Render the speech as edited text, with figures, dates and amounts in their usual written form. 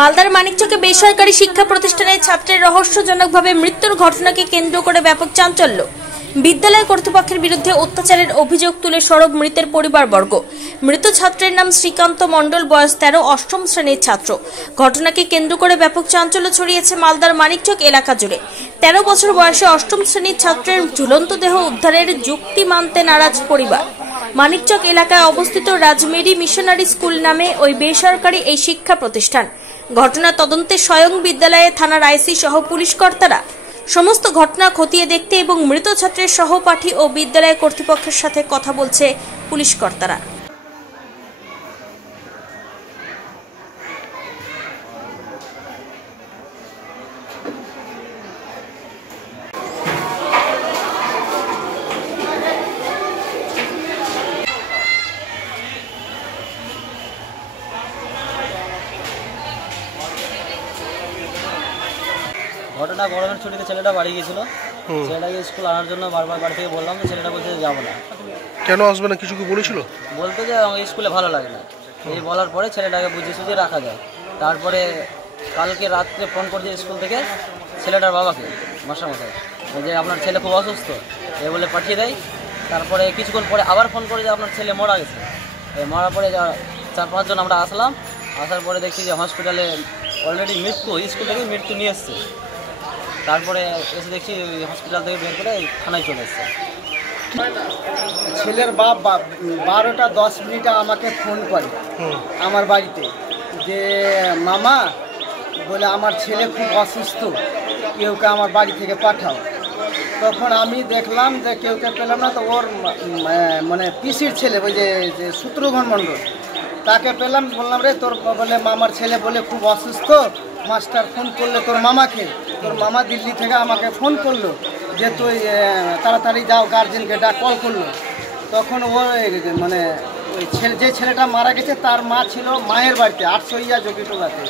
মালদার মানিকচকে বেসরকারি শিক্ষা প্রতিষ্ঠানের ছাত্রের রহস্যজনকভাবে মৃত্যুর ঘটনাকে কেন্দ্র করে ব্যাপক চাঞ্চল্য। বিদ্যালয় কর্তৃপক্ষের বিরুদ্ধে অত্যাচারের অভিযোগ তুলে সরব মৃতের পরিবারবর্গ। মৃত ছাত্রের নাম শ্রীকান্ত মণ্ডল, বয়স 13, অষ্টম শ্রেণীর ছাত্র। ঘটনাকে কেন্দ্র করে ব্যাপক চাঞ্চল্য ছড়িয়েছে মালদার মানিকচক এলাকা জুড়ে। 13 বছর বয়সে অষ্টম শ্রেণীর ছাত্রের ঝুলন্ত দেহ উদ্ধারের যুক্তি মানতে নারাজ পরিবার। মানিকচক এলাকায় অবস্থিত রাজমেরি মিশনারি স্কুল নামে ওই বেসরকারি এই শিক্ষা প্রতিষ্ঠান। ঘটনা তদন্তে স্বয়ং বিদ্যালয়ে থানার আইসি সহ পুলিশ কর্তারা সমস্ত ঘটনা খতিয়ে দেখতে এবং মৃত ছাত্রের সহপাঠী ও বিদ্যালয় কর্তৃপক্ষের সাথে কথা বলছে পুলিশ কর্তারা। ঘটনা গরমের ছুটিতে ছেলেটা বাড়ি গিয়েছিল। ছেলেটাকে স্কুল আনার জন্য বারবার বাড়ি থেকে বললাম, যে ছেলেটা বলছে যাবো না। কেন আসবে না কিছু কি বলেছিল? বলতে যে আমাকে স্কুলে ভালো লাগে না। এই বলার পরে ছেলেটাকে বুঝিয়ে সুঝিয়ে রাখা যায়। তারপরে কালকে রাত্রে ফোন করছে স্কুল থেকে ছেলেটার বাবাকে, মশাই যে আপনার ছেলে খুব অসুস্থ, এ বলে পাঠিয়ে দেয়। তারপরে কিছুক্ষণ পরে আবার ফোন করে যে আপনার ছেলে মারা গেছে। মারার পরে 4-5 জন আমরা আসলাম। আসার পরে দেখছি যে হসপিটালে অলরেডি মৃত্যু, স্কুল থেকে মৃত্যু নিয়ে এসছে। তারপরে এসে দেখছি হসপিটাল থেকে বের করে থানায় চলে এসছে। ছেলের বাপ 12টা 10 মিনিটে আমাকে ফোন করে আমার বাড়িতে, যে মামা বলে আমার ছেলে খুব অসুস্থ, কেউকে আমার বাড়ি থেকে পাঠাও। তখন আমি দেখলাম যে কেউকে পেলাম না, তো ওর মানে পিসির ছেলে, ওই যে শত্রুঘ্ন মণ্ডল, তাকে পেলাম। বললাম রে তোর বলে মামার ছেলে বলে খুব অসুস্থ, মাস্টার ফোন করলে তোর মামাকে, তোর মামা দিল্লি থেকে আমাকে ফোন করলো যে তুই তাড়াতাড়ি যাও, গার্জেনকে কল করলো। তখন ও মানে ওই যে ছেলেটা মারা গেছে তার মা ছিল মায়ের বাড়িতে 800 যোগীটোলাতে।